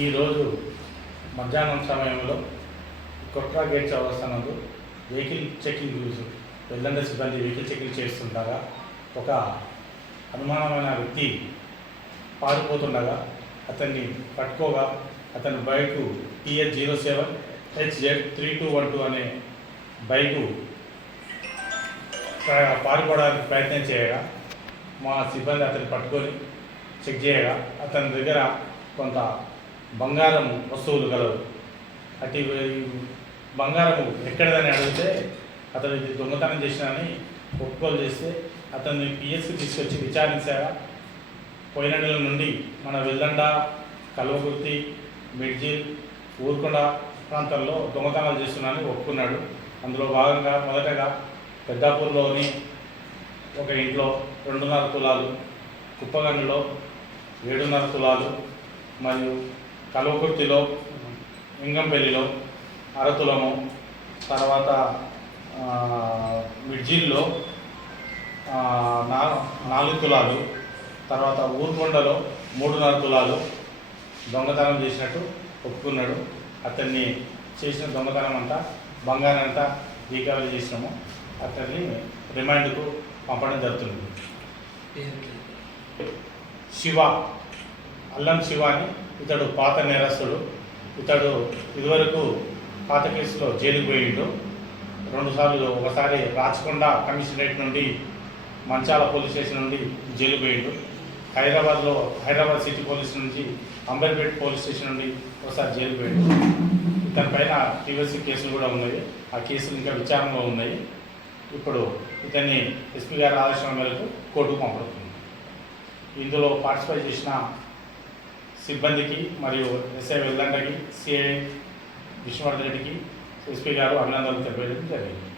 ఈరోజు మధ్యాహ్నం సమయంలో కొట్రా గేట్ చౌరస్తానందు వెహికల్ చెకింగ్ వెల్లండ సిబ్బంది వెహికల్ చెకింగ్ చేస్తుండగా ఒక అనుమానమైన వ్యక్తి పారిపోతుండగా అతన్ని పట్టుకోగా అతని బైకు TH07HZ3212 అనే బైకు పారిపోవడానికి ప్రయత్నం చేయగా మా సిబ్బంది అతన్ని పట్టుకొని చెక్ చేయగా అతని దగ్గర కొంత బంగారం వస్తువులు కలవు. అటు బంగారం ఎక్కడదని అడిగితే అతను ఇది దొంగతనం చేసినని ఒప్పుకోలు చేస్తే అతన్ని పిఎస్కి తీసుకొచ్చి విచారించాగా పోయిన నెల నుండి మన వెల్లండ, కల్వకుర్తి, మిడ్జిల్, ఊరుకొండ ప్రాంతాల్లో దొంగతనాలు చేస్తున్నానని ఒప్పుకున్నాడు. అందులో భాగంగా మొదటగా పెద్దాపూర్లోని ఒక ఇంట్లో 2.5 తులాలు, కుప్పగండిలో 7.5 తులాలు మరియు కల్వకుర్తిలో ఇంగంపల్లిలో 1/2 తులము, తర్వాత మిడ్జిల్లో 4 తులాలు, తర్వాత ఊరుకొండలో 3.5 తులాలు దొంగతనం చేసినట్టు ఒప్పుకున్నాడు. అతన్ని చేసిన దొంగతనం అంతా బంగారం అంతా రీకవరీ చేసినాము. అతన్ని రిమాండ్కు పంపడం జరుగుతుంది. శివ, అల్లం శివ అని ఇతడు పాత నేరస్తుడు. ఇతడు ఇదివరకు పాత కేసులో జైలుకు పోయిండు 2 సార్లు. ఒకసారి రాచకొండ కమిషనరేట్ నుండి మంచాల పోలీస్ స్టేషన్ నుండి జైలుకు పోయిండు. హైదరాబాద్ సిటీ పోలీస్ నుంచి అంబర్పేట్ పోలీస్ స్టేషన్ నుండి ఒకసారి జైలుకు పోయిండు. ఇతని పైన ప్రీవియస్ కేసులు కూడా ఉన్నాయి. ఆ కేసులు ఇంకా విచారణలో ఉన్నాయి. ఇప్పుడు ఇతన్ని ఎస్పీ గారి ఆదేశం మేరకు కోర్టుకు పంపడుతుంది. ఇందులో పార్టిసిపేట్ చేసిన సిబ్బందికి మరియు ఎస్ఐ వెల్లండకి, సిఐ విష్ణువర్ధన్ రెడ్డికి ఎస్పీ గారు అభినందనలు తెలియజేయడం జరిగింది.